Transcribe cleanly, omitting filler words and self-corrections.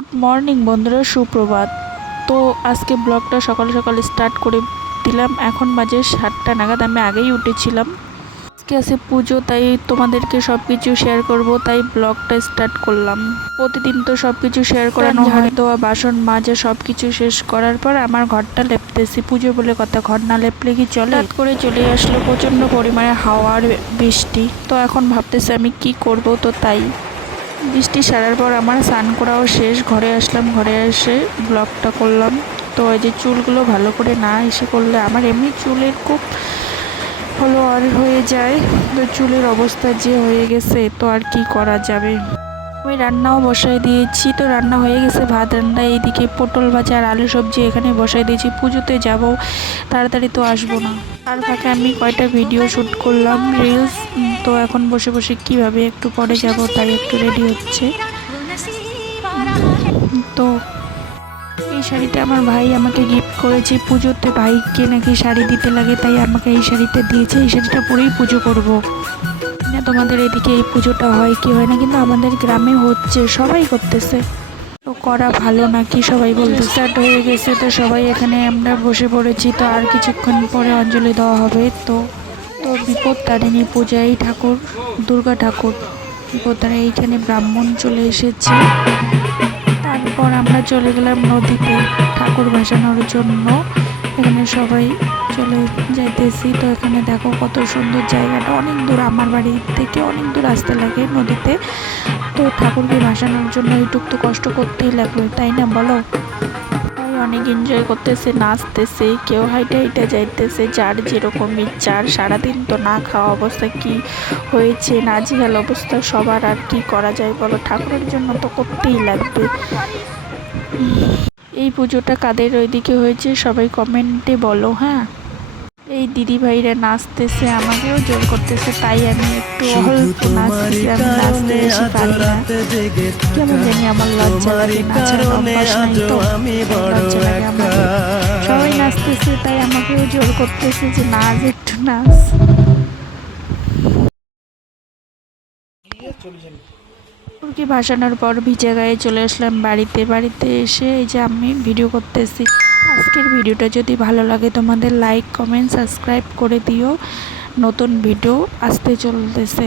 Good morning বন্ধুরা, সুপ্রভাত। তো আজকে ব্লগটা সকাল সকাল স্টার্ট করে দিলাম। এখন বাজে 7টা নাগাদ। আমি আগেই উঠেছিলাম। আজকে আছে পুজো, তাই তোমাদেরকে সব কিছু শেয়ার করব, তাই ব্লগটা স্টার্ট করলাম। প্রতিদিন তো সব কিছু শেয়ার করানো হয়। দেওয়া, বাসন মাজা সব কিছু শেষ করার পর আমার ঘরটা লেপতেছি। পুজো বলে কথা, ঘর না লেপলে কি চলে? রাত করে চলে আসলো প্রচণ্ড পরিমাণে হাওয়া আর বৃষ্টি। তো এখন ভাবতেছি আমি কি করব। তো তাই বৃষ্টি সারার পর আমার স্নান করাও শেষ। ঘরে আসলাম, ঘরে এসে ব্লগটা করলাম। তো এই যে চুলগুলো ভালো করে না এসে করলে, আমার এমনি চুলের খুব হলো আর হয়ে যায়। তো চুলের অবস্থা যে হয়ে গেছে, তো আর কি করা যাবে। আমি রান্নাও বসাই দিয়েছি। তো রান্না হয়ে গেছে, ভাত রান্না। এইদিকে পটল ভাজা আর আলু সবজি এখানে বসাই দিয়েছি। পুজোতে যাব, তাড়াতাড়ি তো আসবো না। তার ফাঁকে আমি কয়টা ভিডিও শ্যুট করলাম, রিলস। তো এখন বসে বসে কিভাবে একটু পরে যাব, তাই একটু রেডি হচ্ছে। তো এই শাড়িটা আমার ভাই আমাকে গিফট করেছে পুজোতে। ভাইকে নাকি শাড়ি দিতে লাগে, তাই আমাকে এই শাড়িটা দিয়েছে। এই শাড়িটা পরেই পুজো করব। না তোমাদের এদিকে এই পুজোটা হয় কি হয় না, কিন্তু আমাদের গ্রামে হচ্ছে, সবাই করতেছে। তো করা ভালো নাকি সবাই বলতে স্টার্ট হয়ে গেছে। তো সবাই এখানে আমরা বসে পড়েছি। তো আর কিছুক্ষণ পরে অঞ্জলি দেওয়া হবে। তো তো বিপদ তারিণী পূজাই ঠাকুর, দুর্গা ঠাকুর বিপদ তারিণী। এইখানে ব্রাহ্মণ চলে এসেছে। তারপর আমরা চলে গেলাম নদীতে ঠাকুর ভাসানোর জন্য। এখানে সবাই চলে যাইতেছি। তো এখানে দেখো কত সুন্দর জায়গাটা, অনেক দূর, আমার বাড়ি থেকে অনেক দূর আসতে লাগে নদীতে। তো ঠাকুরকে ভাসানোর জন্য এইটুক তো কষ্ট করতেই লাগবে, তাই না বলো? অনেক এনজয় করতেছে, নাচতেছে, কেউ হাইটে হাইটে যাইতেছে, যার যেরকম ইচ্ছা। আর সারাদিন তো না খাওয়া অবস্থা কি হয়েছে, নাজেহাল অবস্থা সবার। আর কি করা যায় বলো, ঠাকুরের জন্য তো করতেই লাগবে। এই পুজোটা কাদের ওইদিকে হয়েছে সবাই কমেন্টে বলো। হ্যাঁ, এই দিদি ভাইরা নাচতেছে, আমাকেও জোর করতেছে, তাই আমি একটু অল্প নাচতেছি। আমি নাচতে বেশি পারি না, কেমন জানি আমার লজ্জা লাগে, নাচার অভ্যাস নাই তো লজ্জা লাগে আমাকে। সবাই নাচতেছে, তাই আমাকেও জোর করতেছে যে নাচ, একটু নাচ। ঠাকুরকে ভাসানোর পর ভিজা গায়ে চলে আসলাম বাড়িতে। বাড়িতে এসে এই যে আমি ভিডিও করতেছি। আজকের ভিডিওটা যদি ভালো লাগে তোমাদের লাইক, কমেন্ট, সাবস্ক্রাইব করে দিও। নতুন ভিডিও আসতে চলতেছে।